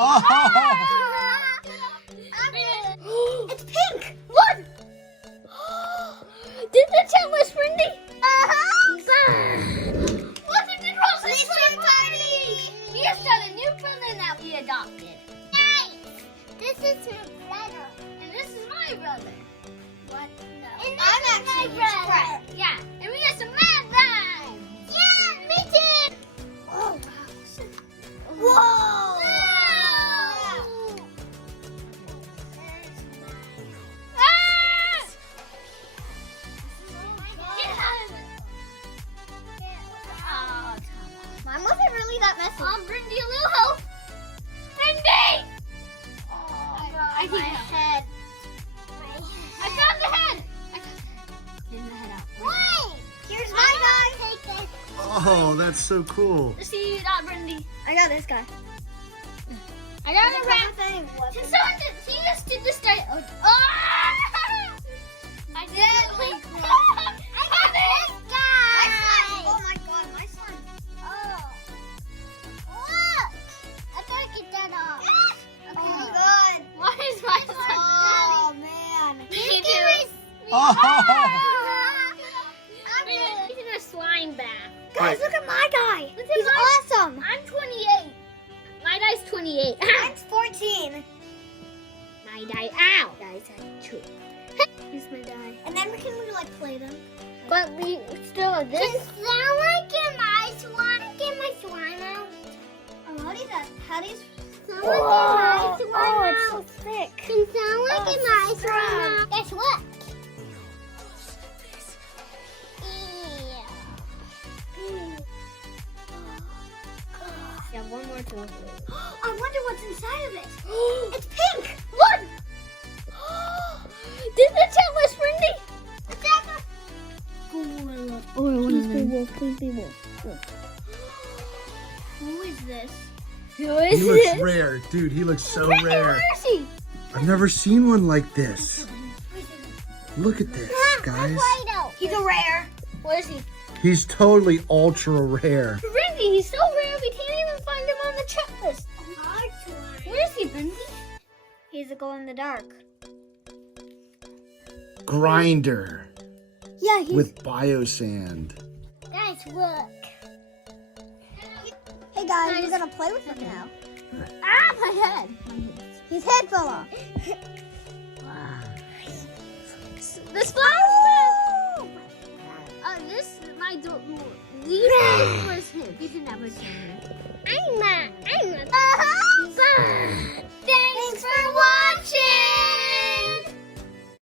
It's pink. What? Did the chat was friendly? What did the Crosley party? We just got a new brother that we adopted. Nice. This is my brother. And this is my brother. What? No. And I'm actually my brother. Yeah. And we got some mad rhymes. Yeah, me too. Oh. Whoa. Mine wasn't really that messy. Brindy, a little help. Brindy! Oh, my head. I found the head. Get the head out. Wait! Here's my guy. Take this. Oh, that's so cool. See that, Brindy. I got this guy. I got a rat thing. Can someone see this? Did this guy? Oh! I did. I got this guy. Oh my god, my son. Oh. Look! I gotta get that off. Okay. Oh my god. Why is my son? Oh man. He did. Oh. He's in a slime bath. Guys, look at my guy. He's awesome. I'm 28. My guy's 28. Mine's 14. My guy, ow. Guy's 2. He's my guy. And then we can like play them. But we still have this. Can someone get my slime? Get my slime out. Oh, how do you someone get my slime out? It's so thick. Can someone get my slime out? Guess what? Yeah, one more to open. I wonder what's inside of it. It's pink. Look. Did the chat was friendly? Please be wolf. Who is this? Who is he this? looks rare. Dude, he looks so rare. Where is he? I've never seen one like this. Look at this, guys. He's a rare. Where is he? He's totally ultra rare. Brindy, he's so rare we can't even find him on the checklist. Where is he, Brindy? He's a glow in the dark. Grinder. Yeah, he's... With biosand. Guys, look. Hey guys, we're gonna play with him now. Ah, my head. His head fell off. This flower. This my these was him. You can never tell me.